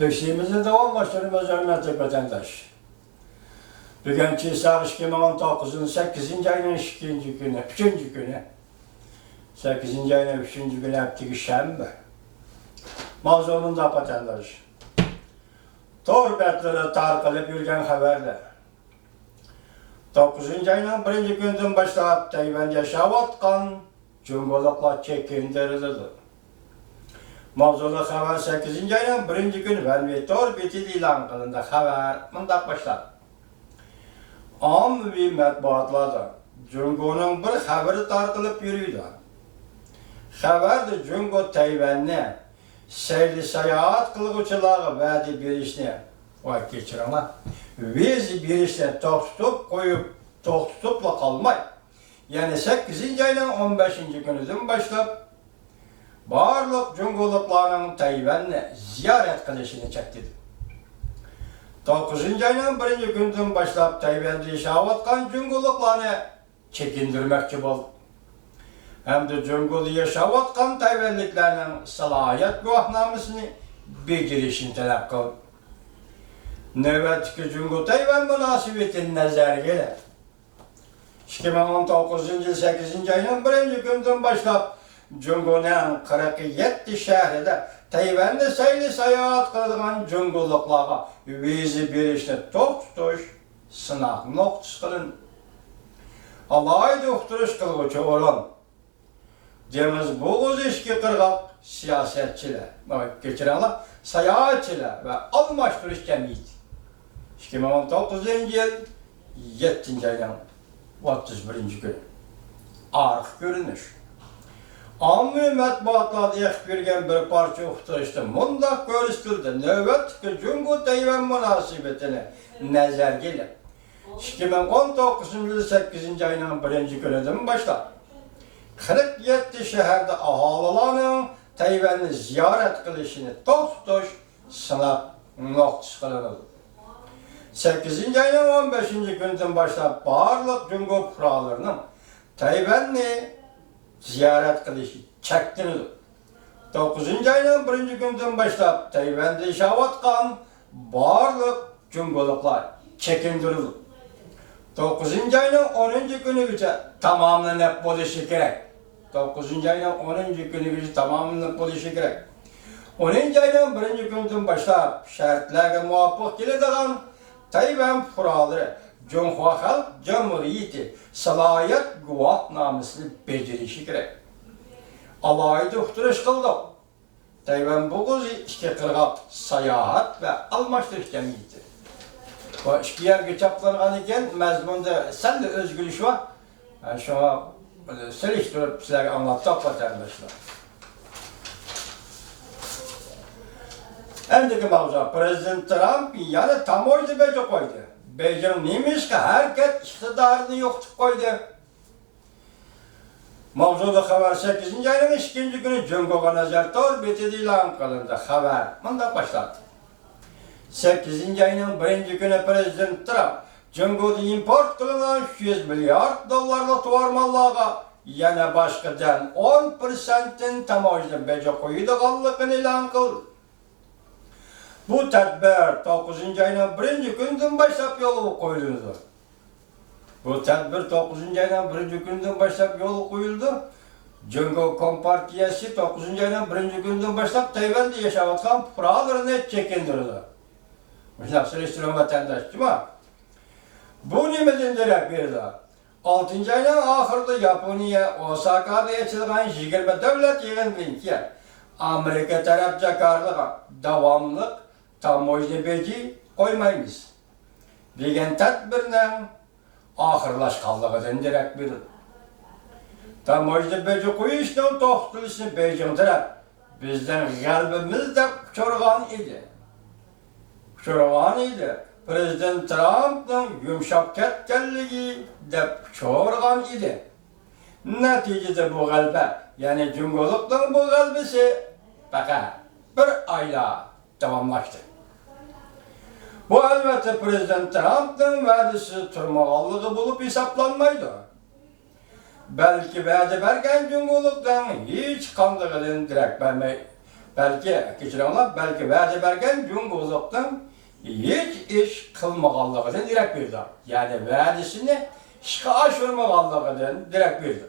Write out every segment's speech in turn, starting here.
Döşeğimizde davamlaştırmaz hürmetli vatandaş. Bugün Çiğsağ 2019'un 8. ayının 2. günü, 3. günü. 8. ayının 3. günü heptiki şembe. Mavzununda vatandaş. Torbetlere tarqalıb yürgen haberler. 9. ayının 1. gündən başlayıp Tayvan yaşab atqan cumhurluklar çekindirildi. Mavzulu haber 8. ayının 1. günü Velmi Torbeti ilan qılındı. Haber mındaq başladı. Ammavi mətbuatlarda Cumhur'un bir haberi tarqılıb yürüydü. Haberde Cumhur Tayvan'ne seyli seyahat kılgıçıları vədi berişini vakit geçirenler. Vezi berişini toxtutupla kalmay. Yani 8. ayının 15. günüdün başlayıp barlıq Cumhurluklarının Tayvan'ne ziyaret kılışını çekti. 9. ayının 1. gündən başlayıp Tayvan'da yaşab atqan Cumhurluklarını çekindirmekçi oldu. Hem de Cumhur'da yaşab atqan Tayvanlıklarının salahiyet guvahnamesini becerişini talep kıldı. Növbetki Cumhur Tayvan münasibetini nazar gelir. 2019 yıl 8. ayının 1. gündən başlayıp Cumhur'un 47 şehrinde Tayvan'da sayılı seyahat kıldıgan Cumhurluklara vize berişini toxtuş sınav noktası kılın. Alayda uqturuş kılgıcı olan Demiz boğuz işki kırgak siyasetçiler, geçirenler, seyahatçiler ve almıştırış cemiyeti. 2019 yıl 7. ayın 31. günü. Arıq görünüş. Ammi mətbuatlarda yaxıb bergen bir parça uqturuşda mundaq görüstüldü. Növbetki Cumhur Tayvan münasibetini nazar gelir. 2019 yıl 8. ayının 1. günüdün başlar. 47 şehirde ahalilarının Tayvan'ı ziyaret kılışını toxtuş sınav noktası kılınır. 8. ayının 15. gündən başlayıp barlıq Cumhur kurallarının Tayvan'ı ziyaret kılışı çektirir. 9. ayının 1. gündən başlayıp Tayvan'da yaşab atqan barlıq Cumhurluklar çekindirilir. 9. ayının 10. günügüce tamamlanıp buluşu gerek. 9. ayının 10. günügüce tamamlanıp buluşu gerek. 10. ayının 1. gündən başlayıp şartlarga muvaffaq keladigan Tayvan kuralları Cumhur Halk Cumhuriyeti salahiyet guvahnamesini becerişi gerek. Alayda uqturuş kıldık. Tayvan boğuz işki kırgak sayahat ve almıştırış cemiyeti. Bu işki yerge çaplanğan eken məzmunda sen de özgürlüş var. Yani şuna seliştirip sizlerge anlattık vatandaşlar. Endiki mavzu Prezident Trump yani tam oydu bece koydu. Beijing neymiş ki herkes iktidarını yoktuk koydu. Mavzuda haber 8. ayının 2. günü Cumhur'a nazar torbeti ilan kılındı. Haber mında başladı. 8. ayının 1. günü Prezident Trump Cumhur'da import kılınan 100 milyar dolarlık tuvarmallığa yana başkadan 10%'in tamamıyla bece koyduğunu ilan kıldı. Bu tedbir 9. ayının 1. gündən başlayıp yolu koyuldu. Bu tedbir 9. ayının 1. gündən başlayıp yolu koyuldu. Cumhur Kompartiyası 9. ayının 1. gündən başlayıp Tayvan'da yaşab atqan fuqaralarını çekindirdi. Mesela Sürüştürün vatandaş değil mi? Bu nimeden direk verdi. 6. ayının ahırda Yaponiya, Osaka'da açılgan 20 devlet yığındın ki Amerika tarafça karlığa davamlıq tamoyda beci koymayız. Degen tedbirden ahırlaşkanlığıdan direk verdi. Tamoyda beci koyuştan toxtuluşunu Beijing taraf bizden kalbimizde çorgan idi. Çorgan idi. Prezident Trump'ın yumuşak ketkenliği de çorgan idi. Neticede bu galbe, yani Cumhurluk'tan bu galbesi fakat bir ayla tamamlaştı. Bu elbette Prezident Trump'ın vədisi turmağallığı bulup hesaplanmaydı. Belki vədi vergen Cumhurluk'tan hiç kanlığının direkt vermeyi belki keçirenler belki va'da bergen Cumhurbaşkanı'ndan hiç iş kılmaganlıqdan direkt verdi. Yani va'dasini işe aşırmaganlıqdan direkt verdi.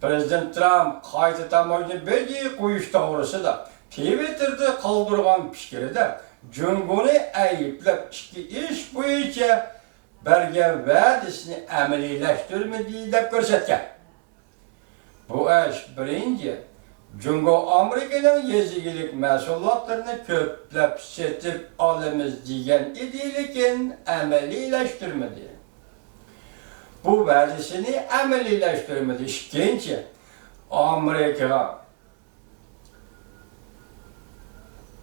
Prezident Trump qayta tamoyni belgi qo'yish to'g'risida Twitter'da qoldirgan fikrida Jungoni ayblab ichki ish bo'yicha bergan va'dasini amaliylashtırmadı deb ko'rsatgan. Bu ish birinchi Jungo Amerikaning yezigilik mahsulotlarini ko'plab setib olamiz degan edi, lekin amaliylashtırmadı. Bu va'dasini amaliylashtırmadı. Ikkinchi, Amerika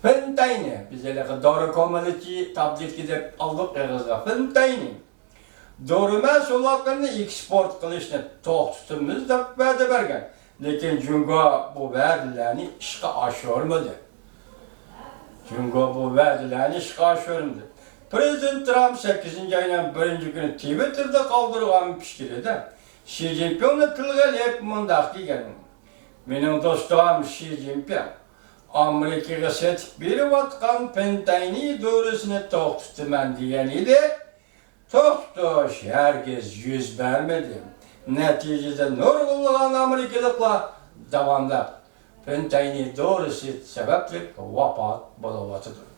Fentanyl, bizlarga dori komilchi tabletki deb oldik Qirg'izga. Fentanyl dori mahsulotlarini eksport qilishni to'xtatamiz deb va'da bergan. Lekin Jungo bu va'dalarni ishga oshirmadi. Jungo bu va'dalarni ishga oshirmadi. Prezident Trump 8 ayning 1-kuni Twitter'da qoldirgan fikrida Xi Jinpingni tilga ilib mundaq degan. Mening do'stim Xi Jinping Amerikaga setib berayotgan fentanyl dorisini to'xtataman degan edi. To'xtash hargiz yuz bermadi. Neticede nurgulluğun Amerikalıklar davanda fentanyl dorisi sebepli vefat buluvatıdır.